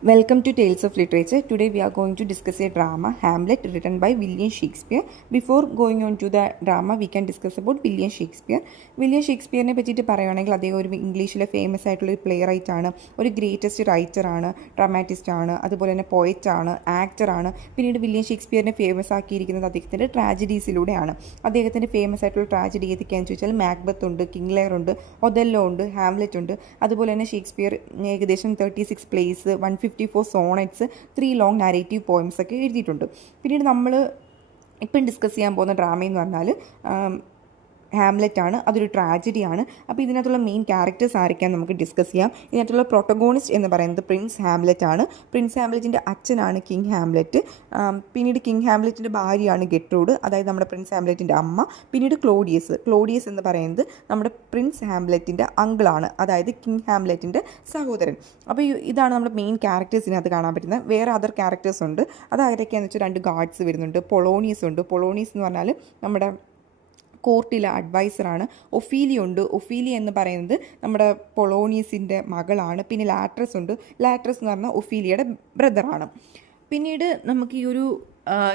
Welcome to Tales of Literature. Today we are going to discuss a drama, Hamlet, written by William Shakespeare. Before going on to the drama, we can discuss about William Shakespeare. William ഷേക്സ്പിയറിനെ പറ്റിയിട്ട് പറയുകയാണെങ്കിൽ അദ്ദേഹം ഒരു ഇംഗ്ലീഷിലെ famous ആയിട്ടുള്ള ഒരു play റൈറ്റാണ്, ഒരു greatest റൈറ്ററാണ്, dramatist ആണ്, അതുപോലെ തന്നെ പോയറ്റാണ്, ആക്ടറാണ്. പിന്നീട് വില്യം ഷേക്സ്പിയറിനെ ഫേമസ് ആക്കിയിരിക്കുന്നത് അദ്ദേഹത്തിൻ്റെ ട്രാജഡീസിലൂടെയാണ്. അദ്ദേഹത്തിൻ്റെ ഫേമസ് ആയിട്ടുള്ള ട്രാജഡി ഏതൊക്കെയാണെന്ന് ചോദിച്ചാൽ മാക്ബത്ത് ഉണ്ട്, കിങ് ലെയർ ഉണ്ട്, ഒതെല്ലോ ഉണ്ട്, ഹാംലെറ്റ് ഉണ്ട്. അതുപോലെ തന്നെ ഷേക്സ്പിയർ ഏകദേശം 36 place, 154 sonnets, 3 long narrative poems ഒക്കെ എഴുതിയിട്ടുണ്ട്. പിന്നീട് നമ്മൾ ഇപ്പം ഡിസ്കസ് ചെയ്യാൻ പോകുന്ന ഡ്രാമ എന്ന് പറഞ്ഞാൽ ഹാംലെറ്റ് ആണ്. അതൊരു ട്രാജഡിയാണ്. അപ്പോൾ ഇതിനകത്തുള്ള മെയിൻ ക്യാരക്ടേഴ്സ് ആരൊക്കെയാണ് നമുക്ക് ഡിസ്കസ് ചെയ്യാം. ഇതിനകത്തുള്ള പ്രൊട്ടഗോണിസ്റ്റ് എന്ന് പറയുന്നത് പ്രിൻസ് ഹാംലെറ്റ് ആണ്. പ്രിൻസ് ഹാംലെറ്റിൻ്റെ അച്ഛനാണ് കിങ് ഹാംലെറ്റ്. പിന്നീട് കിങ് ഹാംലെറ്റിൻ്റെ ഭാര്യയാണ് ഗെട്രൂഡ്, അതായത് നമ്മുടെ പ്രിൻസ് ഹാംലെറ്റിൻ്റെ അമ്മ. പിന്നീട് ക്ലോഡിയസ് എന്ന് പറയുന്നത് നമ്മുടെ പ്രിൻസ് ഹാംലെറ്റിൻ്റെ അങ്കിളാണ്, അതായത് കിങ് ഹാംലെറ്റിൻ്റെ സഹോദരൻ. അപ്പോൾ ഇതാണ് നമ്മുടെ മെയിൻ ക്യാരക്ടേഴ്സിനകത്ത് കാണാൻ പറ്റുന്നത്. വേറെ അതർ ക്യാരക്ടേഴ്സ് ഉണ്ട്. അത് ആരൊക്കെയാണെന്ന് വെച്ചാൽ 2 ഗാർഡ്സ് വരുന്നുണ്ട്. പൊളോണിയസ് ഉണ്ട്. പൊളോണിയസ് എന്ന് പറഞ്ഞാൽ നമ്മുടെ കോർട്ടിലെ അഡ്വൈസറാണ്. ഒഫീലിയ ഉണ്ട്. ഒഫീലിയ എന്ന് പറയുന്നത് നമ്മുടെ പൊളോണിയസിൻ്റെ മകളാണ്. പിന്നെ ലാട്രസ് ഉണ്ട്. ലാട്രസ് എന്ന് പറഞ്ഞാൽ ഒഫീലിയയുടെ ബ്രദറാണ്. പിന്നീട് നമുക്ക് ഈ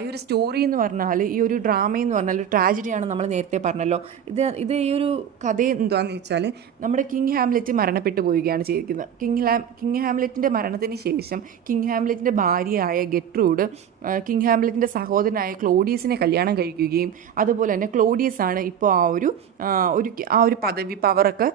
ഒരു സ്റ്റോറി എന്ന് പറഞ്ഞാൽ, ഈ ഒരു ഡ്രാമ എന്ന് പറഞ്ഞാൽ ഒരു ട്രാജഡിയാണ്. നമ്മൾ നേരത്തെ പറഞ്ഞല്ലോ. ഇത് ഈ ഒരു കഥ എന്താണെന്ന് വെച്ചാൽ, നമ്മുടെ കിങ് ഹാംലെറ്റ് മരണപ്പെട്ടു പോവുകയാണ് ചെയ്തിരിക്കുന്നത്. കിങ് ഹാംലെറ്റിൻ്റെ മരണത്തിന് ശേഷം കിങ് ഹാംലെറ്റിൻ്റെ ഭാര്യയായ ഗെട്രൂഡ് കിങ് ഹാംലെറ്റിൻ്റെ സഹോദരനായ ക്ലോഡിയസിനെ കല്യാണം കഴിക്കുകയും അതുപോലെ തന്നെ ക്ലോഡിയസ് ആണ് ഇപ്പോൾ ആ ഒരു പദവി പവറൊക്കെ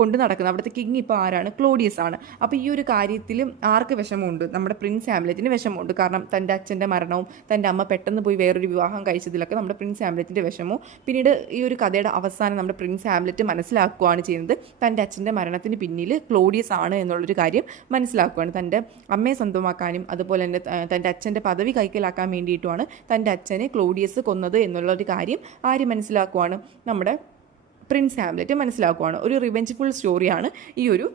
കൊണ്ട് നടക്കുന്നത്. അവിടുത്തെ കിങ് ഇപ്പോൾ ആരാണ്? ക്ലോഡിയസ് ആണ്. അപ്പോൾ ഈ ഒരു കാര്യത്തിൽ ആർക്ക് വിഷമമുണ്ട്? നമ്മുടെ പ്രിൻസ് ഹാംലെറ്റിന് വിഷമമുണ്ട്. കാരണം തൻ്റെ അച്ഛൻ്റെ മരണവും തൻ്റെ അമ്മ പെട്ടെന്ന് പോയി വേറൊരു വിവാഹം കഴിച്ചതിലൊക്കെ നമ്മുടെ പ്രിൻസ് ഹാംലെറ്റിൻ്റെ വിഷമവും. പിന്നീട് ഈ ഒരു കഥയുടെ അവസാനം നമ്മുടെ പ്രിൻസ് ഹാംലെറ്റ് മനസ്സിലാക്കുകയാണ് ചെയ്യുന്നത്, തൻ്റെ അച്ഛൻ്റെ മരണത്തിന് പിന്നിൽ ക്ലോഡിയസ് ആണ് എന്നുള്ളൊരു കാര്യം മനസ്സിലാക്കുകയാണ്. തൻ്റെ അമ്മയെ സ്വന്തമാക്കാനും അതുപോലെ തന്നെ തൻ്റെ അച്ഛൻ്റെ പദവി കൈക്കലാക്കാൻ വേണ്ടിയിട്ടുമാണ് തൻ്റെ അച്ഛനെ ക്ലോഡിയസ് കൊന്നത് എന്നുള്ളൊരു കാര്യം ആര് മനസ്സിലാക്കുവാണ്? നമ്മുടെ പ്രിൻസ് ഹാംലെറ്റ് മനസ്സിലാക്കുവാണ്. ഒരു റിവെഞ്ച്ഫുൾ സ്റ്റോറിയാണ് ഈ ഒരു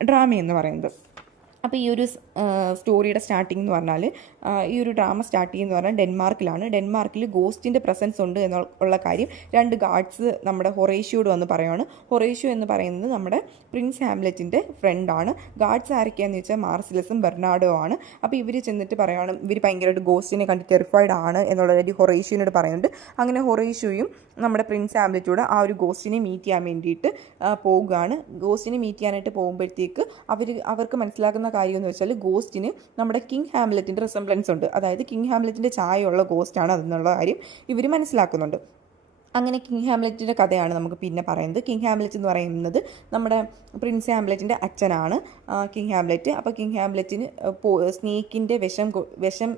ഡ്രാമ എന്ന് പറയുന്നത്. അപ്പോൾ ഈ ഒരു സ്റ്റോറിയുടെ സ്റ്റാർട്ടിംഗ് എന്ന് പറഞ്ഞാൽ, ഈ ഒരു ഡ്രാമ സ്റ്റാർട്ട് ചെയ്യുന്നത് പറഞ്ഞാൽ ഡെൻമാർക്കിലാണ്. ഡെൻമാർക്കിൽ ഗോസ്റ്റിൻ്റെ പ്രസൻസ് ഉണ്ട് എന്നുള്ള കാര്യം 2 ഗാർഡ്സ് നമ്മുടെ ഹൊറേഷ്യോട് വന്ന് പറയുകയാണ്. ഹൊറേഷ്യോ എന്ന് പറയുന്നത് നമ്മുടെ പ്രിൻസ് ഹാംലെറ്റിൻ്റെ ഫ്രണ്ടാണ്. ഗാർഡ്സ് ആരൊക്കെയാണെന്ന് വെച്ചാൽ മാർസിലസും ബെർണാഡോ ആണ്. അപ്പോൾ ഇവർ ചെന്നിട്ട് പറയുകയാണ്, ഇവർ ഭയങ്കരമായിട്ട് ഗോസ്റ്റിനെ കണ്ട് ടെറിഫൈഡ് ആണ് എന്നുള്ള കാര്യം ഹൊറേഷ്യോനോട് പറയുന്നുണ്ട്. അങ്ങനെ ഹൊറേഷ്യോയും നമ്മുടെ പ്രിൻസ് ഹാംലെറ്റോട് ആ ഒരു ഗോസ്റ്റിനെ മീറ്റ് ചെയ്യാൻ വേണ്ടിയിട്ട് പോവുകയാണ്. ഗോസ്റ്റിനെ മീറ്റ് ചെയ്യാനായിട്ട് പോകുമ്പോഴത്തേക്ക് അവർക്ക് മനസ്സിലാക്കുന്ന കാര്യം എന്ന് വെച്ചാൽ, ഗോസ്റ്റിന് നമ്മുടെ കിങ് ഹാംലെറ്റിൻ്റെ റിസംബ്ലൻസ് ഉണ്ട്. അതായത് കിങ് ഹാംലെറ്റിൻ്റെ ചായയുള്ള ഗോസ്റ്റാണ് അതെന്നുള്ള കാര്യം ഇവർ മനസ്സിലാക്കുന്നുണ്ട്. അങ്ങനെ കിങ് ഹാംലെറ്റിൻ്റെ കഥയാണ് നമുക്ക് പിന്നെ പറയുന്നത്. കിങ് ഹാംലെറ്റ് എന്ന് പറയുന്നത് നമ്മുടെ പ്രിൻസ് ഹാംലെറ്റിൻ്റെ അച്ഛനാണ് കിങ് ഹാംലെറ്റ്. അപ്പോൾ കിങ് ഹാംലെറ്റിന് സ്നേക്കിൻ്റെ വിഷം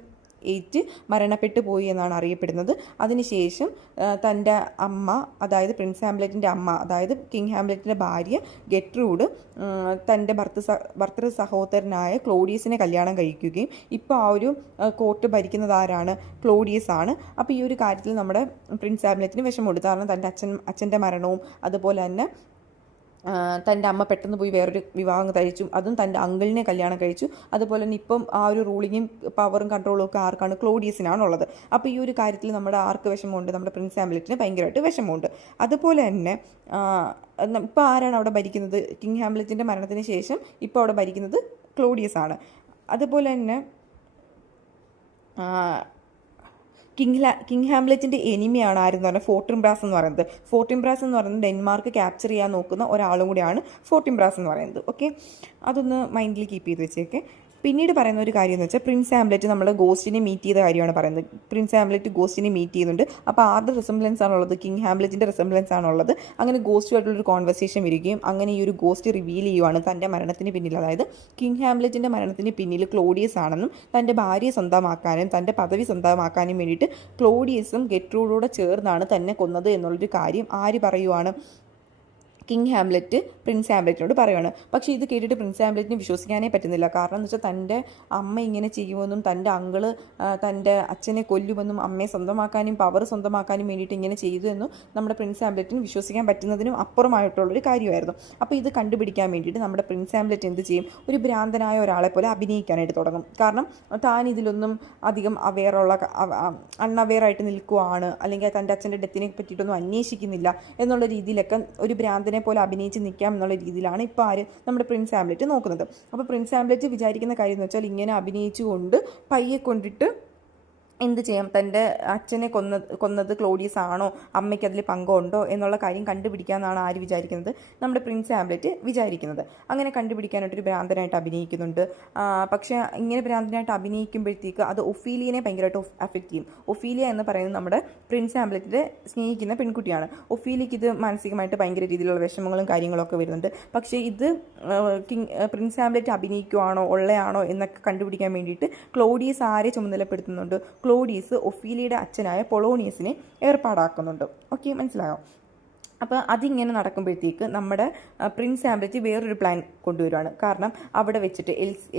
ഏറ്റ് മരണപ്പെട്ടു പോയി എന്നാണ് അറിയപ്പെടുന്നത്. അതിനുശേഷം തൻ്റെ അമ്മ, അതായത് പ്രിൻസ് ഹാംലെറ്റിൻ്റെ അമ്മ, അതായത് കിങ് ഹാംലെറ്റിൻ്റെ ഭാര്യ ഗെട്രൂഡ് തൻ്റെ ഭർത്തൃ സഹോദരനായ ക്ലോഡിയസിനെ കല്യാണം കഴിക്കുകയും ഇപ്പോൾ ആ ഒരു കോർട്ട് ഭരിക്കുന്നത് ആരാണ്? ക്ലോഡിയസ് ആണ്. അപ്പോൾ ഈ ഒരു കാര്യത്തിൽ നമ്മുടെ പ്രിൻസ് ഹാംലെറ്റിന് വിഷമമുണ്ട്. കാരണം തൻ്റെ അച്ഛൻ്റെ മരണവും അതുപോലെ തന്നെ തൻ്റെ അമ്മ പെട്ടെന്ന് പോയി വേറൊരു വിവാഹം കഴിച്ചു, അതും തൻ്റെ അങ്കിളിനെ കല്യാണം കഴിച്ചു. അതുപോലെ തന്നെ ഇപ്പം ആ ഒരു റൂളിങ്ങും പവറും കൺട്രോളും ഒക്കെ ആർക്കാണ്? ക്ലോഡിയസിനാണുള്ളത്. അപ്പോൾ ഈ ഒരു കാര്യത്തിൽ നമ്മുടെ ആർക്ക് വിഷമമുണ്ട്? നമ്മുടെ പ്രിൻസ് ഹാംലെറ്റിന് ഭയങ്കരമായിട്ട് വിഷമമുണ്ട്. അതുപോലെ തന്നെ ഇപ്പോൾ ആരാണ് അവിടെ ഭരിക്കുന്നത്? കിങ് ഹാംലെറ്റിൻ്റെ മരണത്തിന് ശേഷം ഇപ്പോൾ അവിടെ ഭരിക്കുന്നത് ക്ലോഡിയസ് ആണ്. അതുപോലെ തന്നെ കിങ് ഹാംലെറ്റിൻ്റെ എനിമിയാണ് ആരെന്ന് പറഞ്ഞാൽ ഫോർട്ടിൻബ്രാസ് എന്ന് പറയുന്നത്. ഫോർട്ടിൻബ്രാസ് എന്ന് പറയുന്നത് ഡെൻമാർക്ക് ക്യാപ്ചർ ചെയ്യാൻ നോക്കുന്ന ഒരാളും കൂടിയാണ് ഫോർട്ടിൻബ്രാസ് എന്ന് പറയുന്നത്. ഓക്കെ, അതൊന്ന് മൈൻഡിൽ കീപ്പ് ചെയ്ത് വെച്ചേക്കെ. പിന്നീട് പറയുന്ന ഒരു കാര്യം എന്ന് വെച്ചാൽ, പ്രിൻസ് ഹാംലെറ്റ് നമ്മൾ ഗോസ്റ്റിനെ മീറ്റ് ചെയ്ത കാര്യമാണ് പറയുന്നത്. പ്രിൻസ് ഹാംലെറ്റ് ഗോസ്റ്റിനെ മീറ്റ് ചെയ്യുന്നുണ്ട്. അപ്പോൾ ആരുടെ റിസംബ്ലൻസ് ആണുള്ളത്? കിങ് ഹാംലെറ്റിൻ്റെ റിസംബ്ലൻസ് ആണുള്ളത്. അങ്ങനെ ഗോസ്റ്റുമായിട്ടുള്ളൊരു കോൺവെർസേഷൻ വരികയും അങ്ങനെ ഈ ഒരു ഗോസ്റ്റ് റിവീൽ ചെയ്യുവാണ് തൻ്റെ മരണത്തിന് പിന്നിൽ, അതായത് കിങ് ഹാംലെറ്റിൻ്റെ മരണത്തിന് പിന്നിൽ ക്ലോഡിയസ് ആണെന്നും തൻ്റെ ഭാര്യയെ സ്വന്തമാക്കാനും തൻ്റെ പദവി സ്വന്തമാക്കാനും വേണ്ടിയിട്ട് ക്ലോഡിയസും ഗെട്രൂഡോടെ ചേർന്നാണ് തന്നെ കൊന്നത് എന്നുള്ളൊരു കാര്യം ആര് പറയുവാണ്? കിങ് ഹാംലെറ്റ് പ്രിൻസ് ഹാംലെറ്റിനോട് പറയുകയാണ്. പക്ഷേ ഇത് കേട്ടിട്ട് പ്രിൻസ് ഹാംലെറ്റിന് വിശ്വസിക്കാനേ പറ്റുന്നില്ല. കാരണം എന്ന് വെച്ചാൽ തൻ്റെ അമ്മ ഇങ്ങനെ ചെയ്യുമെന്നും തൻ്റെ അങ്കിള് തൻ്റെ അച്ഛനെ കൊല്ലുമെന്നും അമ്മയെ സ്വന്തമാക്കാനും പവർ സ്വന്തമാക്കാനും വേണ്ടിയിട്ട് ഇങ്ങനെ ചെയ്തു എന്നും നമ്മുടെ പ്രിൻസ് ഹാംലെറ്റിന് വിശ്വസിക്കാൻ പറ്റുന്നതിനും അപ്പുറമായിട്ടുള്ളൊരു കാര്യമായിരുന്നു. അപ്പോൾ ഇത് കണ്ടുപിടിക്കാൻ വേണ്ടിയിട്ട് നമ്മുടെ പ്രിൻസ് ഹാംലെറ്റ് എന്ത് ചെയ്യും? ഒരു ഭ്രാന്തനായ ഒരാളെ പോലെ അഭിനയിക്കാനായിട്ട് തുടങ്ങും. കാരണം താൻ ഇതിലൊന്നും അധികം അൺഅവെയറായിട്ട് നിൽക്കുവാണ്, അല്ലെങ്കിൽ തൻ്റെ അച്ഛൻ്റെ ഡെത്തിനെ പറ്റിയിട്ടൊന്നും അന്വേഷിക്കുന്നില്ല എന്നുള്ള രീതിയിലൊക്കെ ഒരു ഭ്രാന്തനെ അച്ഛനെ പോലെ അഭിനയിച്ച് നിൽക്കാം എന്നുള്ള രീതിയിലാണ് ഇപ്പോൾ നമ്മുടെ പ്രിൻസ് ഹാംലെറ്റ് നോക്കുന്നത്. അപ്പോൾ പ്രിൻസ് ഹാംലെറ്റ് വിചാരിക്കുന്ന കാര്യം എന്ന് വെച്ചാൽ ഇങ്ങനെ അഭിനയിച്ചുകൊണ്ട് പയ്യെ കൊണ്ടിട്ട് എന്ത് ചെയ്യാം, തൻ്റെ അച്ഛനെ കൊന്നത് ക്ലോഡിയസ് ആണോ, അമ്മയ്ക്ക് അതിൽ പങ്കുണ്ടോ എന്നുള്ള കാര്യം കണ്ടുപിടിക്കാമെന്നാണ് ആര് വിചാരിക്കുന്നത്, നമ്മുടെ പ്രിൻസ് ഹാംലെറ്റ് വിചാരിക്കുന്നത്. അങ്ങനെ കണ്ടുപിടിക്കാനായിട്ടൊരു ഭ്രാന്തനായിട്ട് അഭിനയിക്കുന്നുണ്ട്. പക്ഷേ ഇങ്ങനെ ഭ്രാന്തനായിട്ട് അഭിനയിക്കുമ്പോഴത്തേക്ക് അത് ഒഫീലിയനെ ഭയങ്കരമായിട്ട് അഫക്റ്റ് ചെയ്യും. ഒഫീലിയ എന്ന് പറയുന്നത് നമ്മുടെ പ്രിൻസ് ഹാംലെറ്റിനെ സ്നേഹിക്കുന്ന പെൺകുട്ടിയാണ്. ഒഫീലിയക്ക് ഇത് മാനസികമായിട്ട് ഭയങ്കര രീതിയിലുള്ള വിഷമങ്ങളും കാര്യങ്ങളൊക്കെ വരുന്നുണ്ട്. പക്ഷേ ഇത് പ്രിൻസ് ഹാംലെറ്റ് അഭിനയിക്കുവാണോ ഉള്ളയാണോ എന്നൊക്കെ കണ്ടുപിടിക്കാൻ വേണ്ടിയിട്ട് ക്ലോഡിയസ് ആരെ ചുമതലപ്പെടുത്തുന്നുണ്ട്, ക്ലോഡിയസ് ഒഫീലിയയുടെ അച്ഛനായ പൊളോണിയസിനെ ഏർപ്പാടാക്കുന്നുണ്ട്. ഓക്കെ, മനസ്സിലായോ? അപ്പോൾ അതിങ്ങനെ നടക്കുമ്പോഴത്തേക്ക് നമ്മുടെ പ്രിൻസ് ഹാംലെറ്റ് വേറൊരു പ്ലാൻ കൊണ്ടുവരുവാണ്. കാരണം അവിടെ വെച്ചിട്ട്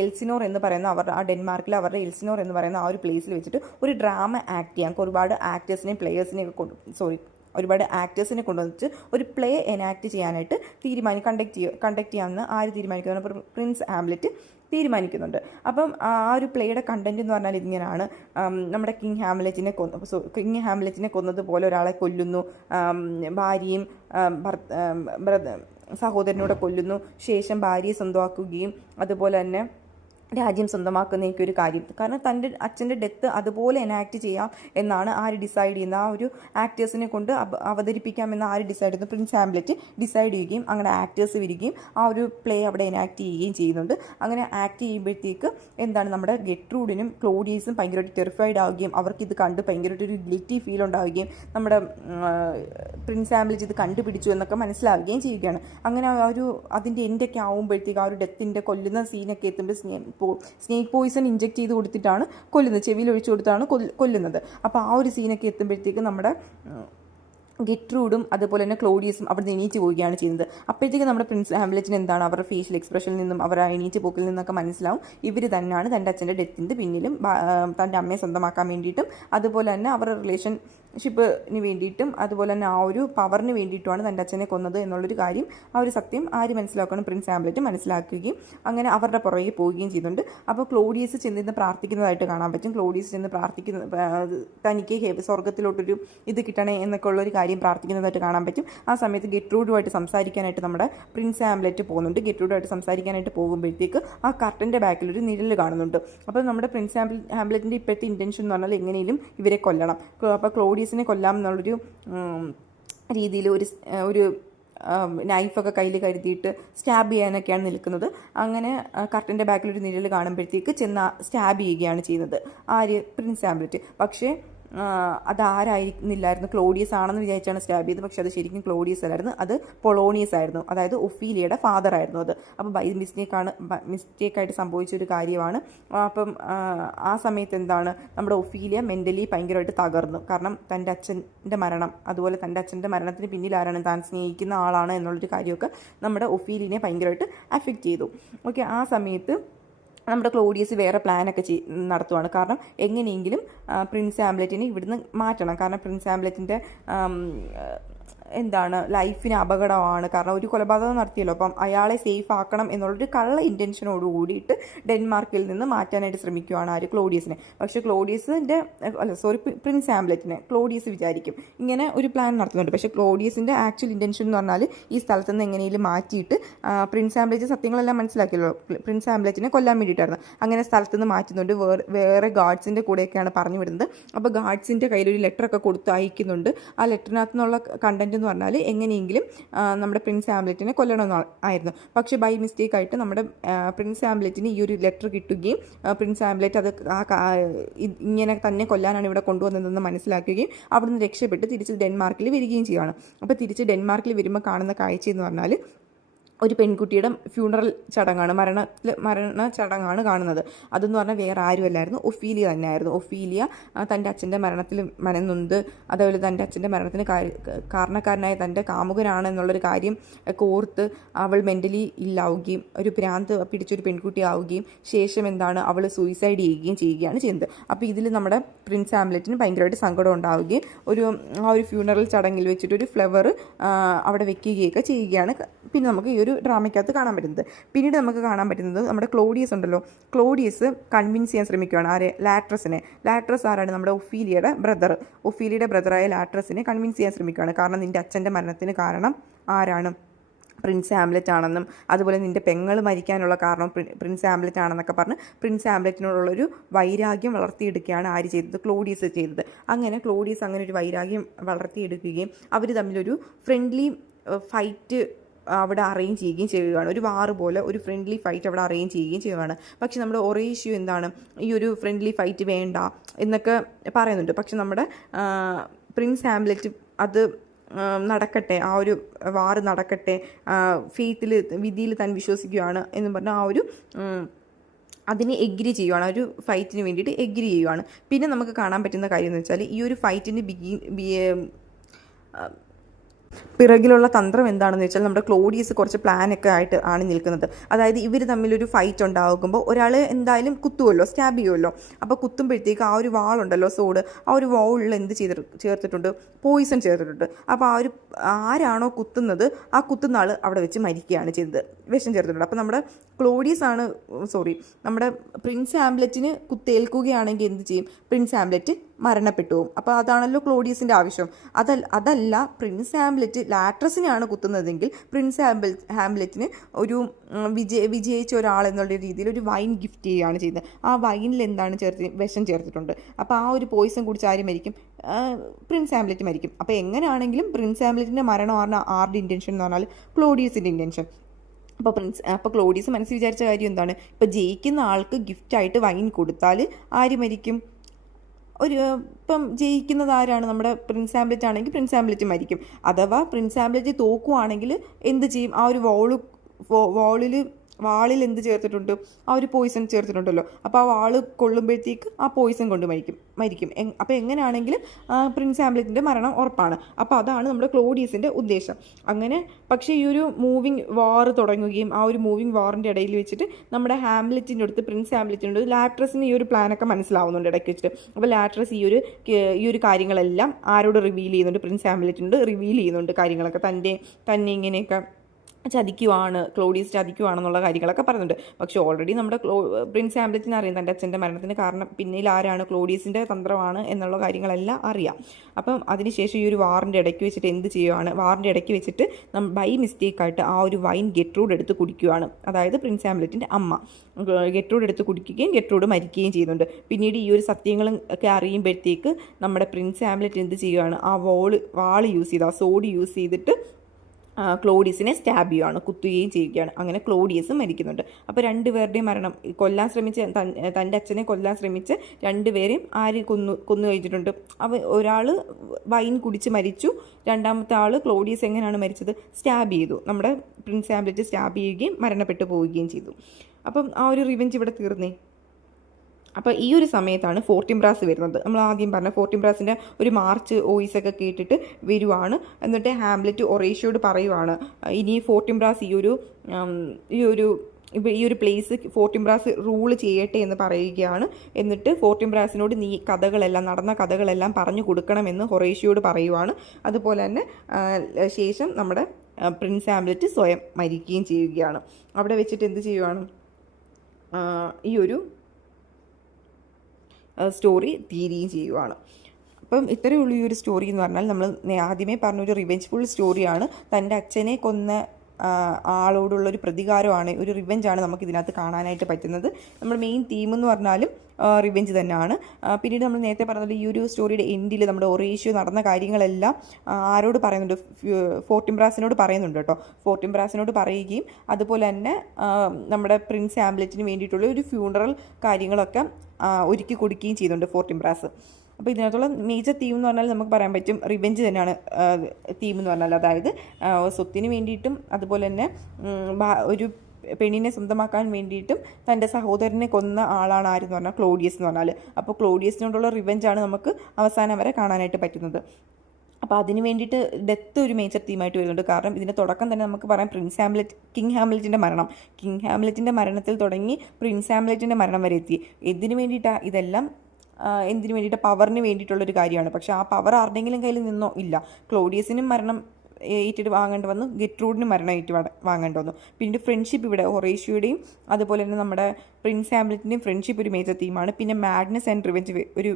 എൽസിനോർ എന്ന് പറയുന്ന അവരുടെ ഡെൻമാർക്കിൽ അവരുടെ എൽസിനോർ എന്ന് പറയുന്ന ഒരു പ്ലേസിൽ വെച്ചിട്ട് ഒരു ഡ്രാമ ആക്ട് ചെയ്യാൻ ഒരുപാട് ആക്ടേഴ്സിനെയും ഒരുപാട് ആക്ടേഴ്സിനെ കൊണ്ടുവന്നിട്ട് ഒരു പ്ലേ എനാക്ട് ചെയ്യാനായിട്ട് കണ്ടക്ട് ചെയ്യാമെന്ന് ആര് തീരുമാനിക്കുന്നു, പ്രിൻസ് ഹാംലെറ്റ് തീരുമാനിക്കുന്നുണ്ട്. അപ്പം ആ ഒരു പ്ലേയുടെ കണ്ടന്റ് എന്ന് പറഞ്ഞാൽ ഇതിങ്ങനെയാണ്. നമ്മുടെ കിങ് ഹാംലെറ്റിനെ കൊന്നതുപോലെ ഒരാളെ കൊല്ലുന്നു, ഭാര്യയും സഹോദരനോടെ കൊല്ലുന്നു, ശേഷം ഭാര്യയെ സ്വന്തമാക്കുകയും അതുപോലെ തന്നെ രാജ്യം സ്വന്തമാക്കുന്നതൊക്കെ ഒരു കാര്യം. കാരണം തൻ്റെ അച്ഛൻ്റെ ഡെത്ത് അതുപോലെ എനാക്ട് ചെയ്യാം എന്നാണ് ആര് ഡിസൈഡ് ചെയ്യുന്ന, ആ ഒരു ആക്ടേഴ്സിനെ കൊണ്ട് അവതരിപ്പിക്കാമെന്ന് ആര് ഡിസൈഡ് ചെയ്യുന്നു, പ്രിൻസ് ഹാംലെറ്റ് ഡിസൈഡ് ചെയ്യുകയും അങ്ങനെ ആക്ടേഴ്സ് വരികയും ആ ഒരു പ്ലേ അവിടെ എനാക്ട് ചെയ്യുകയും ചെയ്യുന്നുണ്ട്. അങ്ങനെ ആക്ട് ചെയ്യുമ്പോഴത്തേക്ക് എന്താണ്, നമ്മുടെ ഗെട്രൂഡിനും ക്ലോഡിയസും ഭയങ്കരമായിട്ട് ടെറിഫൈഡ് ആവുകയും അവർക്കിത് കണ്ട് ഭയങ്കരമായിട്ടൊരു ഗിൽറ്റി ഫീൽ ഉണ്ടാവുകയും നമ്മുടെ പ്രിൻസ് ഹാംലെറ്റ് ഇത് കണ്ടുപിടിച്ചു എന്നൊക്കെ മനസ്സിലാവുകയും ചെയ്യുകയാണ്. അങ്ങനെ അതിൻ്റെ എൻഡൊക്കെ ആവുമ്പോഴത്തേക്ക് ആ ഒരു ഡെത്തിൻ്റെ കൊല്ലുന്ന സീനൊക്കെ എത്തുമ്പോൾ സ്നേക്ക് പോയിസൺ ഇഞ്ചെക്ട് ചെയ്ത് കൊടുത്തിട്ടാണ് കൊല്ലുന്നത്, ചെവിയിൽ ഒഴിച്ചു കൊടുത്താണ് കൊല്ലുന്നത്. അപ്പോൾ ആ ഒരു സീനൊക്കെ എത്തുമ്പോഴത്തേക്ക് നമ്മുടെ ഗെട്രൂഡും അതുപോലെ തന്നെ ക്ലോഡിയസും അവിടെ നിന്ന് എണീറ്റ് പോവുകയാണ് ചെയ്യുന്നത്. അപ്പോഴത്തേക്ക് നമ്മുടെ പ്രിൻസ് ഹാംലെറ്റിന് എന്താണ്, അവരുടെ ഫേഷ്യൽ എക്സ്പ്രഷനിൽ നിന്നും അവർ എണീറ്റ് പോക്കിൽ നിന്നൊക്കെ മനസ്സിലാവും ഇവർ തന്നെയാണ് തൻ്റെ അച്ഛൻ്റെ ഡെത്തിൻ്റെ പിന്നിലും തൻ്റെ അമ്മയെ സ്വന്തമാക്കാൻ വേണ്ടിയിട്ടും അതുപോലെ തന്നെ അവരുടെ റിലേഷൻഷിപ്പിന് വേണ്ടിയിട്ടും അതുപോലെ തന്നെ ആ ഒരു പവറിന് വേണ്ടിയിട്ടുമാണ് തൻ്റെ അച്ഛനെ കൊന്നത് എന്നുള്ളൊരു കാര്യം, ആ ഒരു സത്യം ആര് മനസ്സിലാക്കണം, പ്രിൻസ് ഹാംലെറ്റ് മനസ്സിലാക്കുകയും അങ്ങനെ അവരുടെ പുറകെ പോവുകയും ചെയ്യുന്നുണ്ട്. അപ്പോൾ ക്ലോഡിയസ് ചെന്നിരുന്ന് പ്രാർത്ഥിക്കുന്നതായിട്ട് കാണാൻ പറ്റും. ക്ലോഡിയസ് ചെന്ന് തനിക്ക് സ്വർഗത്തിലോട്ടൊരു ഇത് കിട്ടണേ എന്നൊക്കെ ഉള്ളൊരു കാര്യം പ്രാർത്ഥിക്കുന്നതായിട്ട് കാണാൻ പറ്റും. ആ സമയത്ത് ഗെട്രൂഡുമായിട്ട് സംസാരിക്കാനായിട്ട് നമ്മുടെ പ്രിൻസ് ഹാംലെറ്റ് പോകുന്നുണ്ട്. ഗെട്രൂഡുമായിട്ട് സംസാരിക്കാനായിട്ട് പോകുമ്പോഴത്തേക്ക് ആ കർട്ടൻ്റെ ബാക്കിൽ ഒരു നിഴൽ കാണുന്നുണ്ട്. അപ്പോൾ നമ്മുടെ പ്രിൻസ് ഹാംലെറ്റിൻ്റെ ഇപ്പോഴത്തെ ഇൻറ്റൻഷൻ എന്ന് പറഞ്ഞാൽ എങ്ങനെയും ഇവരെ കൊല്ലണം. അപ്പോൾ ക്ലോഡിയസിനെ കൊല്ലാം എന്നുള്ളൊരു രീതിയിൽ ഒരു നൈഫൊക്കെ കയ്യിൽ കരുതിയിട്ട് സ്റ്റാബ് ചെയ്യാനൊക്കെയാണ് നിൽക്കുന്നത്. അങ്ങനെ കർട്ടൻ്റെ ബാക്കിലൊരു നിഴൽ കാണുമ്പോഴത്തേക്ക് ചെന്ന് സ്റ്റാബ് ചെയ്യുകയാണ് ചെയ്യുന്നത് പ്രിൻസ് ഹാംലെറ്റ്. പക്ഷേ അതാരായിരുന്നില്ലായിരുന്നു, ക്ലോഡിയസ് ആണെന്ന് വിചാരിച്ചാണ് സ്റ്റാബ് ചെയ്തത്. പക്ഷെ അത് ശരിക്കും ക്ലോഡിയസ് അല്ലായിരുന്നു, അത് പൊളോണിയസ് ആയിരുന്നു, അതായത് ഒഫീലിയയുടെ ഫാദർ ആയിരുന്നു അത്. അപ്പോൾ ബൈ മിസ്റ്റേക്കായിട്ട് സംഭവിച്ചൊരു കാര്യമാണ്. അപ്പം ആ സമയത്ത് എന്താണ്, നമ്മുടെ ഒഫീലിയ മെൻ്റലി ഭയങ്കരമായിട്ട് തകർന്നു. കാരണം തൻ്റെ അച്ഛൻ്റെ മരണം, അതുപോലെ തൻ്റെ അച്ഛൻ്റെ മരണത്തിന് പിന്നിൽ ആരാണ്, താൻ സ്നേഹിക്കുന്ന ആളാണ് എന്നുള്ളൊരു കാര്യമൊക്കെ നമ്മുടെ ഒഫീലിയനെ ഭയങ്കരമായിട്ട് അഫക്റ്റ് ചെയ്തു. ഓക്കെ, ആ സമയത്ത് നമ്മുടെ ക്ലോഡിയസ് വേറെ പ്ലാനൊക്കെ നടത്തുവാണ്. കാരണം എങ്ങനെയെങ്കിലും പ്രിൻസ് ഹാംലെറ്റിനെ ഇവിടുന്ന് മാറ്റണം. കാരണം പ്രിൻസ് ഹാംലെറ്റിൻ്റെ ലൈഫിന് അപകടമാണ്. കാരണം ഒരു കൊലപാതകം നടത്തിയല്ലോ, അപ്പം അയാളെ സേഫ് ആക്കണം എന്നുള്ളൊരു കള്ള ഇൻറ്റൻഷനോട് കൂടിയിട്ട് ഡെൻമാർക്കിൽ നിന്ന് മാറ്റാനായിട്ട് ശ്രമിക്കുകയാണ് ക്ലോഡിയസിനെ. പക്ഷേ പ്രിൻസ് ഹാംലെറ്റിനെ ക്ലോഡിയസ് വിചാരിക്കും ഇങ്ങനെ ഒരു പ്ലാൻ നടത്തുന്നുണ്ട്. പക്ഷേ ക്ലോഡിയസിൻ്റെ ആക്ച്വൽ ഇൻറ്റൻഷൻ എന്ന് പറഞ്ഞാൽ ഈ സ്ഥലത്ത് നിന്ന് എങ്ങനെയും മാറ്റിയിട്ട് പ്രിൻസ് ഹാംലെറ്റ് സത്യങ്ങളെല്ലാം മനസ്സിലാക്കിയല്ലോ, പ്രിൻസ് ഹാംലെറ്റിനെ കൊല്ലാൻ വേണ്ടിയിട്ടായിരുന്നു. അങ്ങനെ സ്ഥലത്ത് നിന്ന് മാറ്റുന്നുണ്ട്. വേറെ ഗാർഡ്സിൻ്റെ കൂടെയൊക്കെയാണ് പറഞ്ഞു വിടുന്നത്. അപ്പോൾ ഗാർഡ്സിൻ്റെ കയ്യിലൊരു ലെറ്ററൊക്കെ കൊടുത്ത് അയക്കുന്നുണ്ട്. ആ ലെറ്ററിനകത്ത് നിന്നുള്ള കണ്ടന്റ് എന്ന് പറഞ്ഞാൽ എങ്ങനെയെങ്കിലും നമ്മുടെ പ്രിൻസ് ഹാംലെറ്റിനെ കൊല്ലണമെന്നായിരുന്നു. പക്ഷേ ബൈ മിസ്റ്റേക്ക് ആയിട്ട് നമ്മുടെ പ്രിൻസ് ഹാംലെറ്റിന് ഈ ഒരു ലെറ്റർ കിട്ടുകയും പ്രിൻസ് ഹാംലെറ്റ് അത് ഇങ്ങനെ തന്നെ കൊല്ലാനാണ് ഇവിടെ കൊണ്ടുവന്നതെന്ന് മനസ്സിലാക്കുകയും അവിടുന്ന് രക്ഷപ്പെട്ട് തിരിച്ച് ഡെൻമാർക്കിൽ വരികയും ചെയ്യുകയാണ്. അപ്പോൾ തിരിച്ച് ഡെൻമാർക്കിൽ വരുമ്പോൾ കാണുന്ന കാഴ്ച എന്ന് പറഞ്ഞാൽ ഒരു പെൺകുട്ടിയുടെ ഫ്യൂണറൽ ചടങ്ങാണ്, മരണ ചടങ്ങാണ് കാണുന്നത്. അതെന്ന് പറഞ്ഞാൽ വേറെ ആരുമല്ലായിരുന്നു, ഒഫീലിയ തന്നെയായിരുന്നു. ഒഫീലിയ തൻ്റെ അച്ഛൻ്റെ മരണത്തിൽ മനംനൊന്ത്, അതേപോലെ തൻ്റെ അച്ഛൻ്റെ മരണത്തിന് കാരണക്കാരനായ തൻ്റെ കാമുകനാണ് എന്നുള്ളൊരു കാര്യം കോർത്ത് അവൾ മെൻ്റലി ഇല്ലാവുകയും ഒരു ഭ്രാന്ത് പിടിച്ചൊരു പെൺകുട്ടി ആവുകയും ശേഷം അവൾ സൂയിസൈഡ് ചെയ്യുകയാണ് ചെയ്യുന്നത്. അപ്പോൾ ഇതിൽ നമ്മുടെ പ്രിൻസ് ഹാംലെറ്റിന് ഭയങ്കരമായിട്ട് സങ്കടം ഉണ്ടാവുകയും ആ ഒരു ഫ്യൂണറൽ ചടങ്ങിൽ വെച്ചിട്ടൊരു ഫ്ലവർ അവിടെ വെക്കുകയൊക്കെ ചെയ്യുകയാണ് പിന്നെ നമുക്ക് ഈ ഒരു ഡ്രാമയ്ക്കകത്ത് കാണാൻ പറ്റുന്നത്. പിന്നീട് നമുക്ക് കാണാൻ പറ്റുന്നത് നമ്മുടെ ക്ലോഡിയസ് ഉണ്ടല്ലോ, ക്ലോഡിയസ് കൺവിൻസ് ചെയ്യാൻ ശ്രമിക്കുകയാണ് ലാട്രസ് ആരാണ്, നമ്മുടെ ഒഫീലിയയുടെ ബ്രദറായ ലാട്രസിനെ കൺവിൻസ് ചെയ്യാൻ ശ്രമിക്കുകയാണ്. കാരണം നിൻ്റെ അച്ഛൻ്റെ മരണത്തിന് കാരണം ആരാണ്, പ്രിൻസ് ഹാംലെറ്റ് ആണെന്നും അതുപോലെ നിൻ്റെ പെങ്ങൾ മരിക്കാനുള്ള കാരണം പ്രിൻസ് ഹാംലെറ്റ് ആണെന്നൊക്കെ പറഞ്ഞ് പ്രിൻസ് ഹാംലെറ്റിനോടുള്ളൊരു വൈരാഗ്യം വളർത്തിയെടുക്കുകയാണ് ആര് ചെയ്തത്, ക്ലോഡിയസ് ചെയ്തത്. അങ്ങനെ ക്ലോഡിയസ് അങ്ങനെ ഒരു വൈരാഗ്യം വളർത്തിയെടുക്കുകയും അവർ തമ്മിലൊരു ഫ്രണ്ട്ലി ഫൈറ്റ് അവിടെ അറേഞ്ച് ചെയ്യുകയും ചെയ്യുകയാണ്. ഒരു വാറ് പോലെ ഒരു ഫ്രണ്ട്ലി ഫൈറ്റ് അവിടെ അറേഞ്ച് ചെയ്യുകയും ചെയ്യുകയാണ്. പക്ഷെ നമ്മുടെ ഒറേഷ്യോ എന്താണ്, ഈ ഒരു ഫ്രണ്ട്ലി ഫൈറ്റ് വേണ്ട എന്നൊക്കെ പറയുന്നുണ്ട്. പക്ഷെ നമ്മുടെ പ്രിൻസ് ഹാംലെറ്റ് അത് നടക്കട്ടെ, ആ ഒരു വാറ് നടക്കട്ടെ, ഫെയ്ത്തിൽ വിധിയിൽ താൻ വിശ്വസിക്കുകയാണ് എന്ന് പറഞ്ഞാൽ ആ ഒരു അതിനെ എഗ്രി ചെയ്യുകയാണ്, ആ ഒരു ഫൈറ്റിന് വേണ്ടിയിട്ട് എഗ്രി ചെയ്യുകയാണ്. പിന്നെ നമുക്ക് കാണാൻ പറ്റുന്ന കാര്യം എന്ന് വെച്ചാൽ ഈ ഒരു ഫൈറ്റിൻ്റെ പിറകിലുള്ള തന്ത്രം എന്താണെന്ന് വെച്ചാൽ നമ്മുടെ ക്ലോഡിയസ് കുറച്ച് പ്ലാനൊക്കെ ആയിട്ട് ആണ് നിൽക്കുന്നത്. അതായത് ഇവർ തമ്മിലൊരു ഫൈറ്റ് ഉണ്ടാകുമ്പോൾ ഒരാൾ എന്തായാലും കുത്തുമല്ലോ, സ്റ്റാബ് ചെയ്യുമല്ലോ. അപ്പോൾ കുത്തുമ്പോഴത്തേക്ക് ആ ഒരു വാളുണ്ടല്ലോ, സോഡ്, ആ ഒരു വാളിൽ എന്ത് ചേർത്തിട്ടുണ്ട്, പോയിസൺ ചേർത്തിട്ടുണ്ട്. അപ്പോൾ ആരാണോ കുത്തുന്നത് ആ കുത്തുന്ന ആൾ അവിടെ വെച്ച് മരിക്കുകയാണ് ചെയ്തത്, വിഷം ചേർത്തിട്ടുണ്ട്. അപ്പോൾ നമ്മുടെ നമ്മുടെ പ്രിൻസ് ഹാംലെറ്റിന് കുത്തേൽക്കുകയാണെങ്കിൽ എന്ത് ചെയ്യും, പ്രിൻസ് ഹാംലെറ്റ് മരണപ്പെട്ടു പോകും. അപ്പോൾ അതാണല്ലോ ക്ലോഡിയസിൻ്റെ ആവശ്യം. അതല്ല പ്രിൻസ് ഹാംലെറ്റ് ലാട്രസിനെയാണ് കുത്തുന്നതെങ്കിൽ പ്രിൻസ് ഹാംലെറ്റിന് ഒരു വിജയിച്ച ഒരാളെന്നുള്ള രീതിയിൽ ഒരു വൈൻ ഗിഫ്റ്റ് ചെയ്യുകയാണ് ചെയ്യുന്നത്. ആ വൈനിൽ എന്താണ് വിഷം ചേർത്തിട്ടുണ്ട്. അപ്പോൾ ആ ഒരു പോയിസൺ കുടിച്ച് ആര് മരിക്കും, പ്രിൻസ് ഹാംലെറ്റ് മരിക്കും. അപ്പോൾ എങ്ങനെയാണെങ്കിലും പ്രിൻസ് ഹാംലെറ്റിൻ്റെ മരണമാണ് ആരുടെ ഇൻറ്റൻഷൻ എന്ന് പറഞ്ഞാൽ ക്ലോഡിയസിൻ്റെ ഇൻറ്റൻഷൻ. അപ്പോൾ ക്ലോഡിയസ് മനസ്സിൽ വിചാരിച്ച കാര്യം എന്താണ്, ഇപ്പോൾ ജയിക്കുന്ന ആൾക്ക് ഗിഫ്റ്റായിട്ട് വൈൻ കൊടുത്താൽ ആര് മരിക്കും, ഇപ്പം ജയിക്കുന്നത് ആരാണ്, നമ്മുടെ പ്രിൻസ് ഹാംലെറ്റ് ആണെങ്കിൽ പ്രിൻസ് ഹാംലെറ്റ് മരിക്കും. അഥവാ പ്രിൻസ് ഹാംലെറ്റ് തോക്കുവാണെങ്കിൽ എന്ത് ചെയ്യും, ആ ഒരു വാളിൽ എന്ത് ചേർത്തിട്ടുണ്ട്, ആ ഒരു പോയിസൺ ചേർത്തിട്ടുണ്ടല്ലോ. അപ്പോൾ ആ വാള് കൊള്ളുമ്പോഴത്തേക്ക് ആ പോയിസൺ കൊണ്ട് മരിക്കും. അപ്പോൾ എങ്ങനെയാണെങ്കിലും പ്രിൻസ് ഹാംലെറ്റിൻ്റെ മരണം ഉറപ്പാണ്. അപ്പോൾ അതാണ് നമ്മുടെ ക്ലോഡിയസിൻ്റെ ഉദ്ദേശം. അങ്ങനെ പക്ഷേ ഈ ഒരു മൂവിങ് വാർ തുടങ്ങുകയും ആ ഒരു മൂവിങ് വാറിൻ്റെ ഇടയിൽ വെച്ചിട്ട് നമ്മുടെ ഹാംലെറ്റിൻ്റെ അടുത്ത്, പ്രിൻസ് ഹാംലെറ്റിൻ്റെ അടുത്ത് ലാട്രസിന് ഈ ഒരു പ്ലാനൊക്കെ മനസ്സിലാവുന്നുണ്ട് ഇടയ്ക്ക് വെച്ചിട്ട്. അപ്പോൾ ലാട്രസ് ഈ ഒരു കാര്യങ്ങളെല്ലാം ആരോട് റിവീൽ ചെയ്യുന്നുണ്ട്, പ്രിൻസ് ഹാംലെറ്റിനോട് റിവീൽ ചെയ്യുന്നുണ്ട് കാര്യങ്ങളൊക്കെ, തന്നെ ഇങ്ങനെയൊക്കെ ക്ലോഡിയസ് ചതിക്കുവാണെന്നുള്ള കാര്യങ്ങളൊക്കെ പറയുന്നുണ്ട്. പക്ഷേ ഓൾറെഡി നമ്മുടെ പ്രിൻസ് ഹാംലെറ്റിന് അറിയാം തൻ്റെ അച്ഛൻ്റെ മരണത്തിന് കാരണം പിന്നിൽ ആരാണ്, ക്ലോഡിയസിൻ്റെ തന്ത്രമാണ് എന്നുള്ള കാര്യങ്ങളെല്ലാം അറിയാം. അപ്പം അതിനുശേഷം ഈ ഒരു വാറിൻ്റെ ഇടയ്ക്ക് വെച്ചിട്ട് എന്ത് ചെയ്യുവാണ്, വാറിൻ്റെ ഇടയ്ക്ക് വെച്ചിട്ട് ബൈ മിസ്റ്റേക്കായിട്ട് ആ ഒരു വൈൻ ഗെട്രൂഡ് എടുത്ത് കുടിക്കുകയാണ്. അതായത് പ്രിൻസ് ഹാംലെറ്റിൻ്റെ അമ്മ ഗെട്രൂഡ് എടുത്ത് കുടിക്കുകയും ഗെട്രൂഡ് മരിക്കുകയും ചെയ്യുന്നുണ്ട്. പിന്നീട് ഈ ഒരു സത്യങ്ങളും ഒക്കെ അറിയുമ്പോഴത്തേക്ക് നമ്മുടെ പ്രിൻസ് ഹാംലെറ്റ് എന്ത് ചെയ്യുകയാണ്, ആ വാള് യൂസ് ചെയ്ത്, ആ സോഡ് യൂസ് ചെയ്തിട്ട് ക്ലോഡിയസിനെ സ്റ്റാബ് ചെയ്യുകയാണ്, കുത്തുകയും ചെയ്യുകയാണ്. അങ്ങനെ ക്ലോഡിയസ് മരിക്കുന്നുണ്ട്. അപ്പോൾ രണ്ടുപേരുടെയും മരണം, തൻ്റെ അച്ഛനെ കൊല്ലാൻ ശ്രമിച്ച് രണ്ടുപേരെയും ആര് കൊന്നു കഴിച്ചിട്ടുണ്ട്. ഒരാൾ വൈൻ കുടിച്ച് മരിച്ചു, രണ്ടാമത്തെ ആൾ ക്ലോഡിയസ് എങ്ങനെയാണ് മരിച്ചത്, സ്റ്റാബ് ചെയ്തു. നമ്മുടെ പ്രിൻസ് ഹാംലെറ്റ് സ്റ്റാബ് ചെയ്യുകയും മരണപ്പെട്ടു പോവുകയും ചെയ്തു. അപ്പം ആ ഒരു റിവെഞ്ച് ഇവിടെ തീർന്നേ. അപ്പോൾ ഈ ഒരു സമയത്താണ് ഫോർട്ടിംബ്രാസ് വരുന്നത്. നമ്മൾ ആദ്യം പറഞ്ഞ ഫോർട്ടിംബ്രാസിൻ്റെ ഒരു മാർച്ച് വോയിസൊക്കെ കേട്ടിട്ട് വരുവാണ്. എന്നിട്ട് ഹാംലെറ്റ് ഒറേഷ്യോട് പറയുവാണ്, ഇനി ഫോർട്ടിംബ്രാസ് ഈ ഒരു പ്ലേസ് ഫോർട്ടിംബ്രാസ് റൂൾ ചെയ്യട്ടെ എന്ന് പറയുകയാണ്. എന്നിട്ട് ഫോർട്ടിംബ്രാസിനോട് നടന്ന കഥകളെല്ലാം പറഞ്ഞു കൊടുക്കണമെന്ന് ഹൊറേഷ്യോട് പറയുവാണ്. അതുപോലെ തന്നെ ശേഷം നമ്മുടെ പ്രിൻസ് ഹാംലെറ്റ് സ്വയം മരിക്കുകയും ചെയ്യുകയാണ്. അവിടെ വെച്ചിട്ട് എന്ത് ചെയ്യുവാണ്, ഈ ഒരു സ്റ്റോറി തീരുകയും ചെയ്യുവാണ്. അപ്പം ഇത്രയേ ഉള്ളൂ ഈ ഒരു സ്റ്റോറി എന്ന് പറഞ്ഞാൽ. നമ്മൾ ആദ്യമേ പറഞ്ഞൊരു റിവെഞ്ച്ഫുൾ സ്റ്റോറിയാണ്. തൻ്റെ അച്ഛനെ കൊന്ന ആളോടുള്ളൊരു പ്രതികാരമാണ്, ഒരു റിവെഞ്ചാണ് നമുക്ക് ഇതിനകത്ത് കാണാനായിട്ട് പറ്റുന്നത്. നമ്മുടെ മെയിൻ തീം എന്ന് പറഞ്ഞാലും റിവെഞ്ച് തന്നെയാണ്. പിന്നീട് നമ്മൾ നേരത്തെ പറഞ്ഞത് ഈ ഒരു സ്റ്റോറിയുടെ എൻഡിൽ നമ്മുടെ ഒറേഷ്യോ നടന്ന കാര്യങ്ങളെല്ലാം ആരോട് പറയുന്നുണ്ട്, ഫോർട്ടിംബ്രാസിനോട് പറയുന്നുണ്ട് കേട്ടോ. ഫോർട്ടിംബ്രാസിനോട് പറയുകയും അതുപോലെ തന്നെ നമ്മുടെ പ്രിൻസ് ഹാംലെറ്റിന് വേണ്ടിയിട്ടുള്ള ഒരു ഫ്യൂണറൽ കാര്യങ്ങളൊക്കെ ഒരുക്കി കൊടുക്കുകയും ചെയ്യുന്നുണ്ട് ഫോർട്ടിംബ്രാസ്. അപ്പോൾ ഇതിനകത്തുള്ള മേജർ തീം എന്ന് പറഞ്ഞാൽ നമുക്ക് പറയാൻ പറ്റും റിവെഞ്ച് തന്നെയാണ് തീം എന്ന് പറഞ്ഞാൽ. അതായത് സ്വത്തിന് വേണ്ടിയിട്ടും അതുപോലെ തന്നെ ഒരു പെണ്ണിനെ സ്വന്തമാക്കാൻ വേണ്ടിയിട്ടും തൻ്റെ സഹോദരനെ കൊന്ന ആളാണ് ആരെന്ന് പറഞ്ഞാൽ ക്ലോഡിയസ് എന്ന് പറഞ്ഞാൽ. അപ്പോൾ ക്ലോഡിയസിനോടുള്ള റിവെഞ്ചാണ് നമുക്ക് അവസാനം വരെ കാണാനായിട്ട് പറ്റുന്നത്. അപ്പോൾ അതിന് വേണ്ടിയിട്ട് ഡെത്ത് ഒരു മേജർ തീമായിട്ട് വരുന്നുണ്ട്. കാരണം ഇതിൻ്റെ തുടക്കം തന്നെ നമുക്ക് പറയാം കിങ് ഹാംലെറ്റിൻ്റെ മരണത്തിൽ തുടങ്ങി പ്രിൻസ് ഹാംലെറ്റിൻ്റെ മരണം വരെ എത്തി. എന്തിനു വേണ്ടിയിട്ടാണ് ഇതെല്ലാം, എന്തിനു വേണ്ടിയിട്ട്, പവറിന് വേണ്ടിയിട്ടുള്ളൊരു കാര്യമാണ്. പക്ഷേ ആ പവർ ആരുടെയെങ്കിലും കയ്യിൽ നിന്നോ ഇല്ല. ക്ലോഡിയസിനും മരണം ഏറ്റിട്ട് വാങ്ങേണ്ടി വന്നു, ഗെട്രൂഡിനും മരണം വാങ്ങേണ്ടി വന്നു. പിന്നെ ഫ്രണ്ട്ഷിപ്പ് ഇവിടെ ഹൊറേഷ്യോയുടെയും അതുപോലെ തന്നെ നമ്മുടെ പ്രിൻസ് ഹാംലെറ്റിൻ്റെയും ഫ്രണ്ട്ഷിപ്പ് ഒരു മേജർ തീമാണ്. പിന്നെ മാഡ്നസ് ആൻഡ് റിവെഞ്ച് ഒരു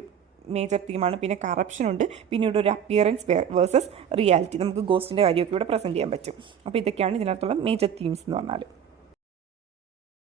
മേജർ തീമാണ്. പിന്നെ കറപ്ഷൻ ഉണ്ട്, പിന്നെ ഇവിടെ ഒരു അപ്പിയറൻസ് വേഴ്സസ് റിയാലിറ്റി, നമുക്ക് ഗോസ്റ്റിൻ്റെ കാര്യമൊക്കെ ഇവിടെ പ്രസൻറ്റ് ചെയ്യാൻ പറ്റും. അപ്പോൾ ഇതൊക്കെയാണ് ഇതിനകത്തുള്ള മേജർ തീംസ് എന്ന് പറഞ്ഞാൽ.